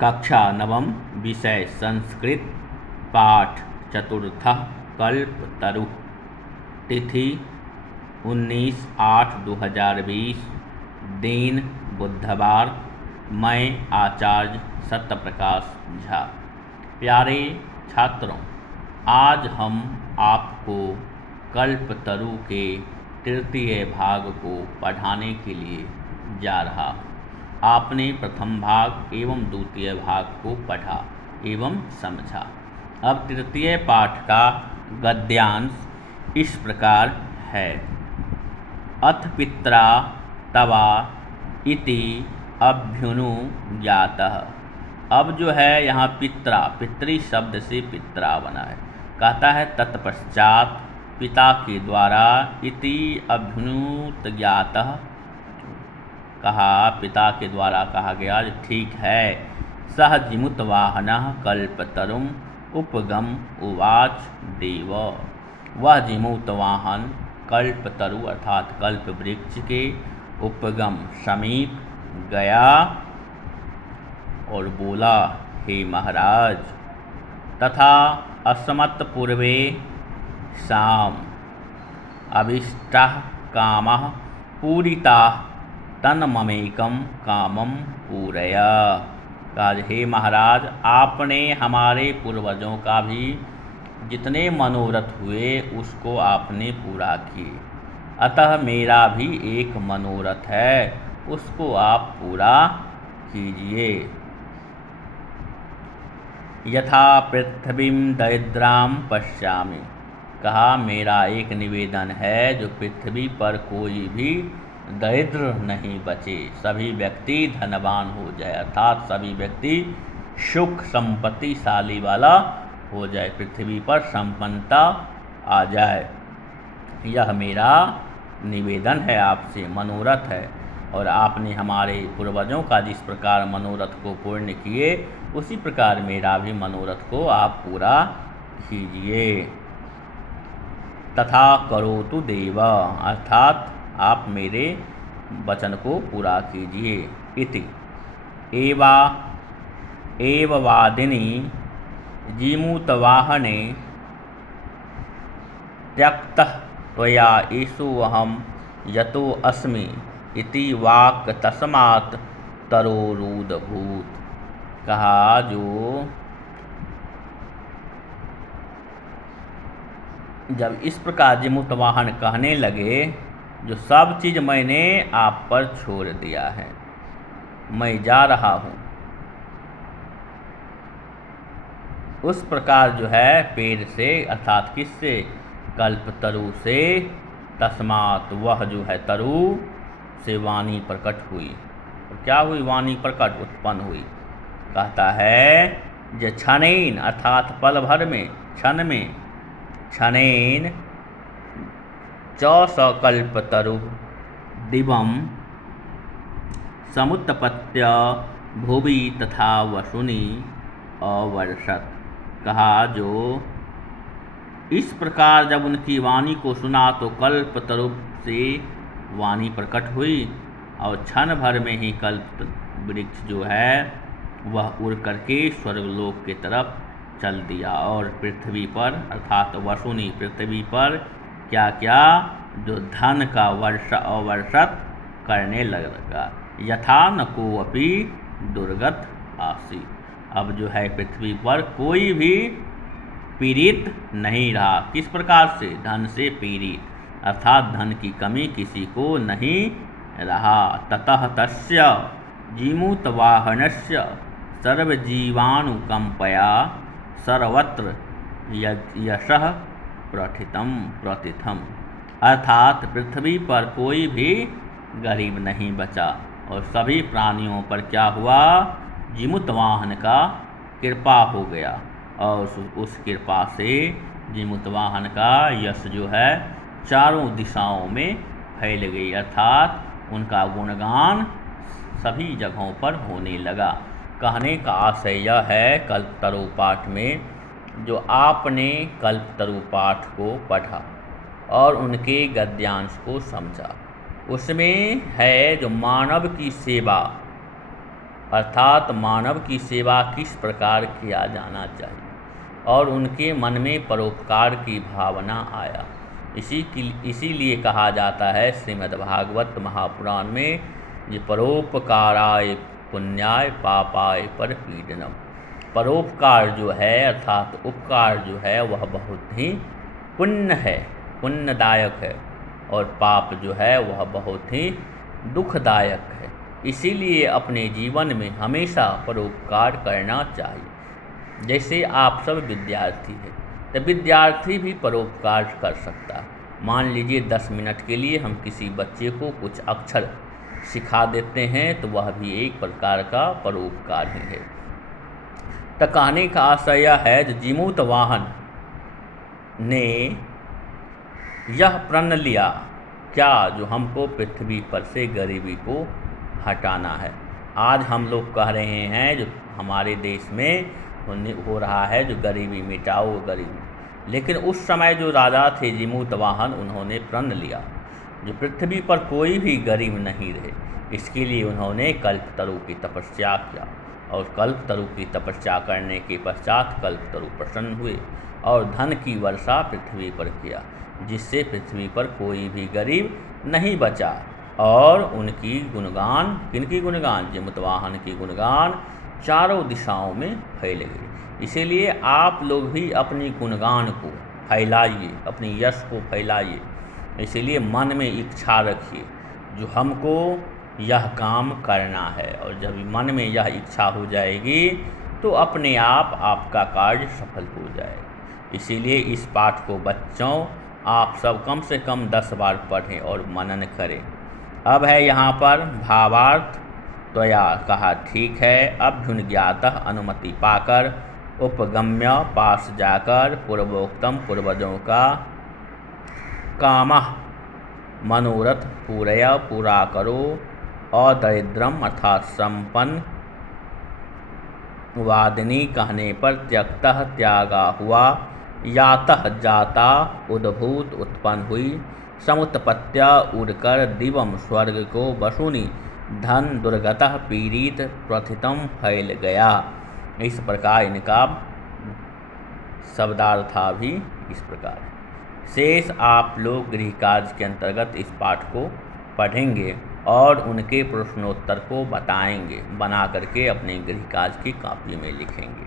कक्षा नवम, विषय संस्कृत, पाठ चतुर्थः, कल्पतरु। तिथि 19/8/2020, दिन बुधवार। मैं आचार्य सत्यप्रकाश झा। प्यारे छात्रों, आज हम आपको कल्पतरु के तृतीय भाग को पढ़ाने के लिए जा रहा हूँ। आपने प्रथम भाग एवं द्वितीय भाग को पढ़ा एवं समझा। अब तृतीय पाठ का गद्यांश इस प्रकार है। अथ पित्रा तवा इति अभ्युनुज्ञातः। अब जो है यहाँ पित्रा, पितृ शब्द से पित्रा बना है। कहता है तत्पश्चात पिता के द्वारा इति अभ्युनुज्ञातः, कहा पिता के द्वारा कहा गया ठीक है। सह जिमुतवाहनः कल्पतरुम उपगम उवाच देव। वह जिमुतवाहन कल्पतरु अर्थात कल्प वृक्ष के उपगम समीप गया और बोला, हे महाराज, तथा अस्मत् पूर्वे शाम अभीष्टः कामः पूरिताः तन्ममेकं कामं पूरय। कहा, हे महाराज, आपने हमारे पूर्वजों का भी जितने मनोरथ हुए उसको आपने पूरा किए, अतः मेरा भी एक मनोरथ है, उसको आप पूरा कीजिए। यथा पृथ्वीं दरिद्रां पश्यामि। कहा, मेरा एक निवेदन है, जो पृथ्वी पर कोई भी दरिद्र नहीं बचे, सभी व्यक्ति धनवान हो जाए, अर्थात सभी व्यक्ति सुख संपत्तिशाली वाला हो जाए, पृथ्वी पर संपन्नता आ जाए। यह मेरा निवेदन है आपसे, मनोरथ है। और आपने हमारे पूर्वजों का जिस प्रकार मनोरथ को पूर्ण किए, उसी प्रकार मेरा भी मनोरथ को आप पूरा कीजिए। तथा करोतु देव, अर्थात आप मेरे वचन को पूरा कीजिए। इति एववादिनी जीमूतवाहने त्यक्तः त्वया एषु अहं यतो अस्मि इति वाक् तस्मात् तरोरूदभूत्। कहा, जो जब इस प्रकार जिमुतवाहन कहने लगे, जो सब चीज़ मैंने आप पर छोड़ दिया है, मैं जा रहा हूँ, उस प्रकार जो है पेड़ से अर्थात किससे, कल्पतरु से, तस्मात् वह जो है तरु से वाणी प्रकट हुई। और क्या हुई? वाणी प्रकट उत्पन्न हुई। कहता है जो क्षणेन अर्थात पल भर में, क्षण में, क्षणेन च सकल्पतरु दिवं समुत्पत्य भुवि तथा वसुनि अवर्षत। कहा, जो इस प्रकार जब उनकी वाणी को सुना तो कल्पतरु से वाणी प्रकट हुई और क्षण भर में ही कल्प वृक्ष जो है वह उड़ करके स्वर्गलोक की तरफ चल दिया और पृथ्वी पर अर्थात वसुनी पृथ्वी पर क्या क्या, जो धन का अवर्षत करने लगा। यथा न कोऽपि दुर्गत आसीत्। अब जो है पृथ्वी पर कोई भी पीड़ित नहीं रहा। किस प्रकार से? धन से पीड़ित, अर्थात धन की कमी किसी को नहीं रहा। ततः तस्य जीमूतवाहनस्य सर्वजीवानुकंपया सर्वत्र यशः प्रथितम्। अर्थात पृथ्वी पर कोई भी गरीब नहीं बचा और सभी प्राणियों पर क्या हुआ? जिमुतवाहन का कृपा हो गया और उस कृपा से जिमुतवाहन का यश जो है चारों दिशाओं में फैल गई, अर्थात उनका गुणगान सभी जगहों पर होने लगा। कहने का आशय यह है कल्पतरु पाठ में, जो आपने कल्पतरु पाठ को पढ़ा और उनके गद्यांश को समझा, उसमें है जो मानव की सेवा अर्थात मानव की सेवा किस प्रकार किया जाना चाहिए, और उनके मन में परोपकार की भावना आया। इसीलिए कहा जाता है श्रीमद्भागवत महापुराण में, ये परोपकाराय पुण्याय पापाय परपीडनम। परोपकार जो है अर्थात उपकार जो है वह बहुत ही पुण्य है, पुण्यदायक है, और पाप जो है वह बहुत ही दुखदायक है। इसीलिए अपने जीवन में हमेशा परोपकार करना चाहिए। जैसे आप सब विद्यार्थी हैं, तो विद्यार्थी भी परोपकार कर सकता है। मान लीजिए 10 मिनट के लिए हम किसी बच्चे को कुछ अक्षर सिखा देते हैं, तो वह भी एक प्रकार का परोपकार ही है। तो कहने का आशय यह है कि जीमूत वाहन ने यह प्रण लिया क्या, जो हमको पृथ्वी पर से गरीबी को हटाना है। आज हम लोग कह रहे हैं जो हमारे देश में हो रहा है, जो गरीबी मिटाओ गरीबी, लेकिन उस समय जो राजा थे जीमूत वाहन, उन्होंने प्रण लिया जो पृथ्वी पर कोई भी गरीब नहीं रहे। इसके लिए उन्होंने कल्पतरु की तपस्या किया, और कल्पतरु की तपस्या करने के पश्चात कल्पतरु प्रसन्न हुए और धन की वर्षा पृथ्वी पर किया, जिससे पृथ्वी पर कोई भी गरीब नहीं बचा। और उनकी गुणगान, किनकी गुणगान, जीमूत वाहन की गुणगान चारों दिशाओं में फैल गई। इसीलिए आप लोग भी अपनी गुणगान को फैलाइए, अपनी यश को फैलाइए। इसीलिए मन में इच्छा रखिए जो हमको यह काम करना है, और जब मन में यह इच्छा हो जाएगी तो अपने आप आपका कार्य सफल हो जाएगा। इसीलिए इस पाठ को बच्चों आप सब कम से कम 10 बार पढ़ें और मनन करें। अब है यहाँ पर भावार्थ। तो या कहा ठीक है, अभ्युन्ज्ञातः अनुमति पाकर उपगम्य पास जाकर पूर्वोक्तम पूर्वजों का कामः मनोरथ पूरा करो। अदरिद्रम अर्थात संपन्न वादिनी कहने पर त्यक्तः त्यागा हुआ, यातः जाता उद्भूत उत्पन्न हुई, समुत्पत्त्या उड़कर दिवम स्वर्ग को वसुनी, धन दुर्गतः पीड़ित प्रथितम फैल गया। इस प्रकार इनका शब्दार्था भी इस प्रकार है। शेष आप लोग गृह कार्य के अंतर्गत इस पाठ को पढ़ेंगे और उनके प्रश्नोत्तर को बताएंगे, बना करके अपने गृह कार्य की कॉपी में लिखेंगे।